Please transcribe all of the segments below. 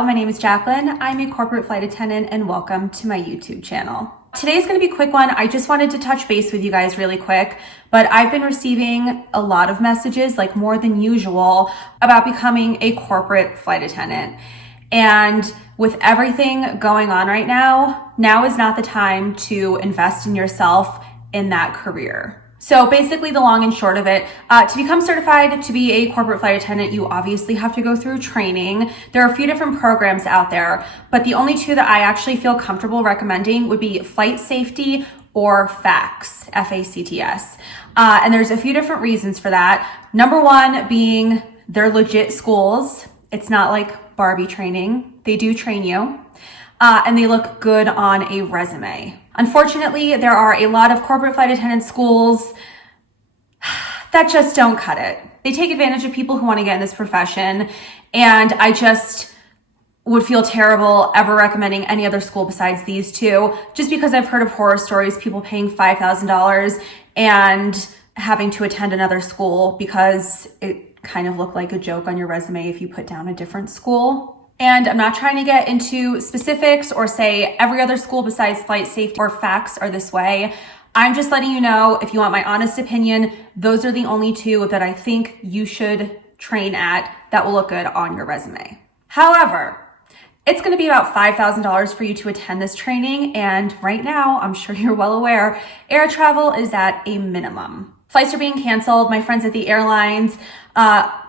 Hello, my name is Jacqueline. I'm a corporate flight attendant and welcome to my YouTube channel. Today's going to be a quick one. I just wanted to touch base with you guys really quick, but I've been receiving a lot of messages, like more than usual, about becoming a corporate flight attendant. And with everything going on right now, now is not the time to invest in yourself in that career. So basically the long and short of it, to become certified to be a corporate flight attendant, you obviously have to go through training. There are a few different programs out there, but the only two that I actually feel comfortable recommending would be flight safety or FACS, F-A-C-T-S. And there's a few different reasons for that. Number one being they're legit schools. It's not like Barbie training. They do train you. And they look good on a resume. Unfortunately, there are a lot of corporate flight attendant schools that just don't cut it. They take advantage of people who want to get in this profession, and I just would feel terrible ever recommending any other school besides these two, just because I've heard of horror stories, people paying $5,000 and having to attend another school because it kind of looked like a joke on your resume if you put down a different school. And I'm not trying to get into specifics or say every other school besides flight safety or FACS are this way. I'm just letting you know, if you want my honest opinion, those are the only two that I think you should train at that will look good on your resume. However, it's going to be about $5,000 for you to attend this training. And right now, I'm sure you're well aware, air travel is at a minimum. Flights are being canceled. My friends at the airlines,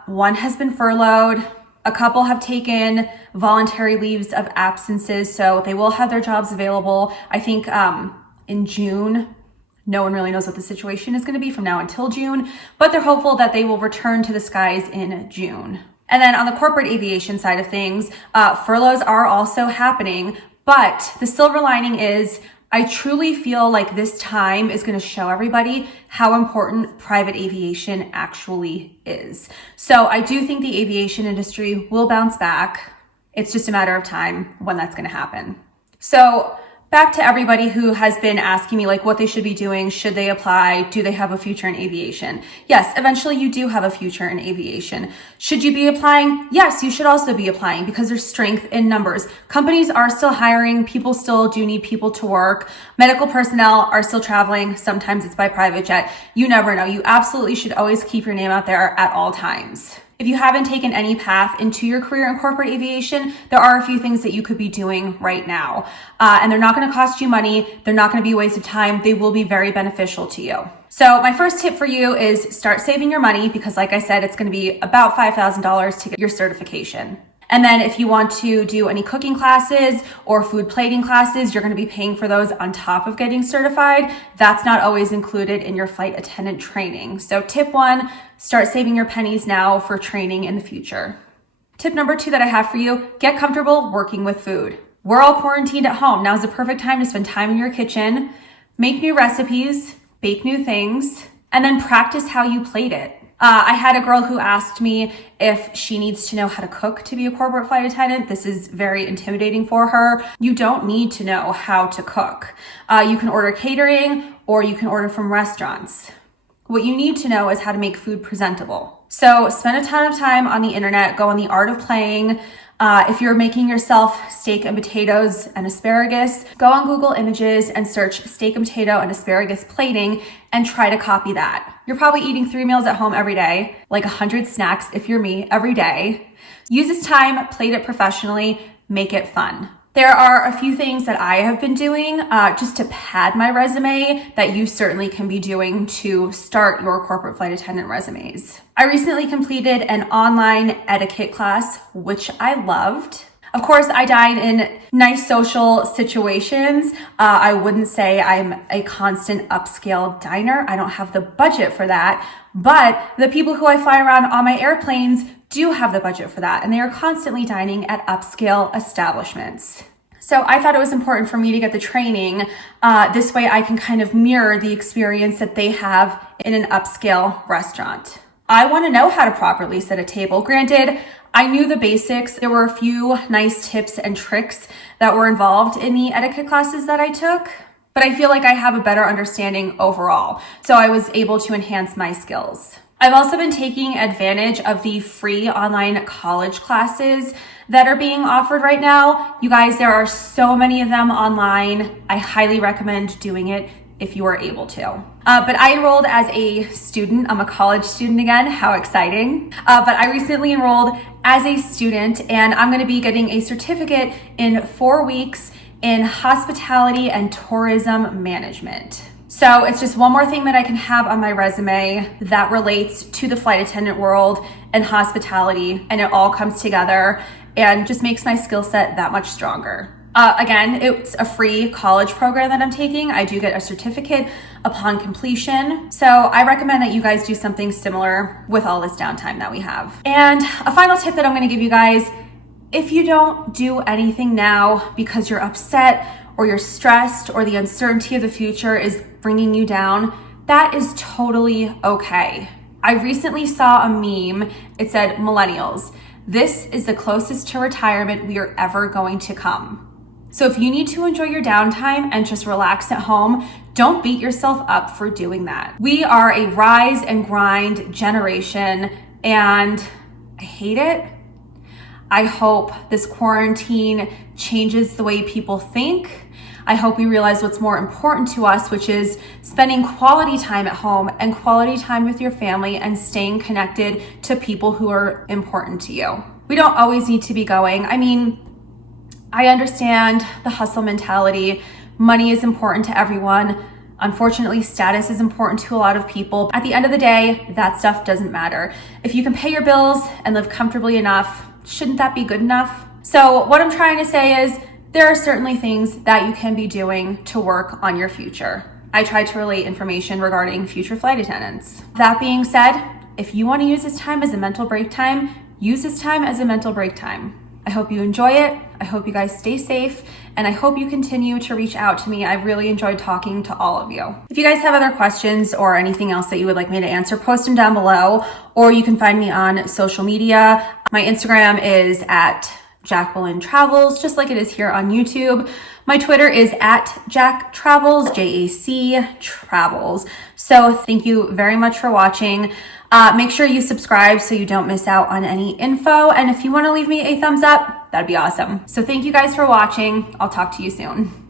one has been furloughed. A couple have taken voluntary leaves of absences, so they will have their jobs available. I think in June. No one really knows what the situation is going to be from now until June, but they're hopeful that they will return to the skies in June. And then on the corporate aviation side of things, furloughs are also happening, but the silver lining is I truly feel like this time is going to show everybody how important private aviation actually is. So I do think the aviation industry will bounce back. It's just a matter of time when that's going to happen. So back to everybody who has been asking me like what they should be doing. Should they apply? Do they have a future in aviation? Yes, eventually you do have a future in aviation. Should you be applying? Yes, you should also be applying because there's strength in numbers. Companies are still hiring. People still do need people to work. Medical personnel are still traveling. Sometimes it's by private jet. You never know. You absolutely should always keep your name out there at all times. If you haven't taken any path into your career in corporate aviation, there are a few things that you could be doing right now. And they're not going to cost you money. They're not going to be a waste of time. They will be very beneficial to you. So my first tip for you is start saving your money because like I said, it's going to be about $5,000 to get your certification. And then if you want to do any cooking classes or food plating classes, you're going to be paying for those on top of getting certified. That's not always included in your flight attendant training. So tip one, start saving your pennies now for training in the future. Tip number two that I have for you, get comfortable working with food. We're all quarantined at home. Now's the perfect time to spend time in your kitchen, make new recipes, bake new things, and then practice how you plate it. I had a girl who asked me if she needs to know how to cook to be a corporate flight attendant. This is very intimidating for her. You don't need to know how to cook. You can order catering or you can order from restaurants. What you need to know is how to make food presentable. So spend a ton of time on the internet, go on the art of playing. If you're making yourself steak and potatoes and asparagus, go on Google Images and search steak and potato and asparagus plating and try to copy that. You're probably eating 3 meals at home every day, like 100 snacks if you're me every day. Use this time, plate it professionally, make it fun. There are a few things that I have been doing just to pad my resume that you certainly can be doing to start your corporate flight attendant resumes. I recently completed an online etiquette class, which I loved. Of course, I dine in nice social situations. I wouldn't say I'm a constant upscale diner. I don't have the budget for that, but the people who I fly around on my airplanes do have the budget for that, and they are constantly dining at upscale establishments. So I thought it was important for me to get the training. This way I can kind of mirror the experience that they have in an upscale restaurant. I want to know how to properly set a table. Granted, I knew the basics. There were a few nice tips and tricks that were involved in the etiquette classes that I took, but I feel like I have a better understanding overall. So I was able to enhance my skills. I've also been taking advantage of the free online college classes that are being offered right now. You guys, there are so many of them online. I highly recommend doing it if you are able to. But I enrolled as a student. I'm a college student again. How exciting. But I recently enrolled as a student, and I'm gonna be getting a certificate in 4 weeks in hospitality and tourism management. So it's just one more thing that I can have on my resume that relates to the flight attendant world and hospitality, and it all comes together and just makes my skill set that much stronger. Again, it's a free college program that I'm taking. I do get a certificate upon completion. So I recommend that you guys do something similar with all this downtime that we have. And a final tip that I'm gonna give you guys, if you don't do anything now because you're upset or you're stressed or the uncertainty of the future is bringing you down, that is totally okay. I recently saw a meme. It said, "Millennials, this is the closest to retirement we are ever going to come." So if you need to enjoy your downtime and just relax at home, don't beat yourself up for doing that. We are a rise and grind generation, and I hate it. I hope this quarantine changes the way people think. I hope we realize what's more important to us, which is spending quality time at home and quality time with your family and staying connected to people who are important to you. We don't always need to be going. I mean, I understand the hustle mentality. Money is important to everyone. Unfortunately, status is important to a lot of people. At the end of the day, that stuff doesn't matter. If you can pay your bills and live comfortably enough, shouldn't that be good enough? So what I'm trying to say is there are certainly things that you can be doing to work on your future. I tried to relate information regarding future flight attendants. That being said, if you want to use this time as a mental break time, use this time as a mental break time. I hope you enjoy it. I hope you guys stay safe, and I hope you continue to reach out to me. I've really enjoyed talking to all of you. If you guys have other questions or anything else that you would like me to answer, post them down below, or you can find me on social media. My Instagram is at Jacqueline Travels, just like it is here on YouTube. My Twitter is at Jack Travels, JAC Travels. So thank you very much for watching. Make sure you subscribe so you don't miss out on any info. And if you want to leave me a thumbs up, that'd be awesome. So thank you guys for watching. I'll talk to you soon.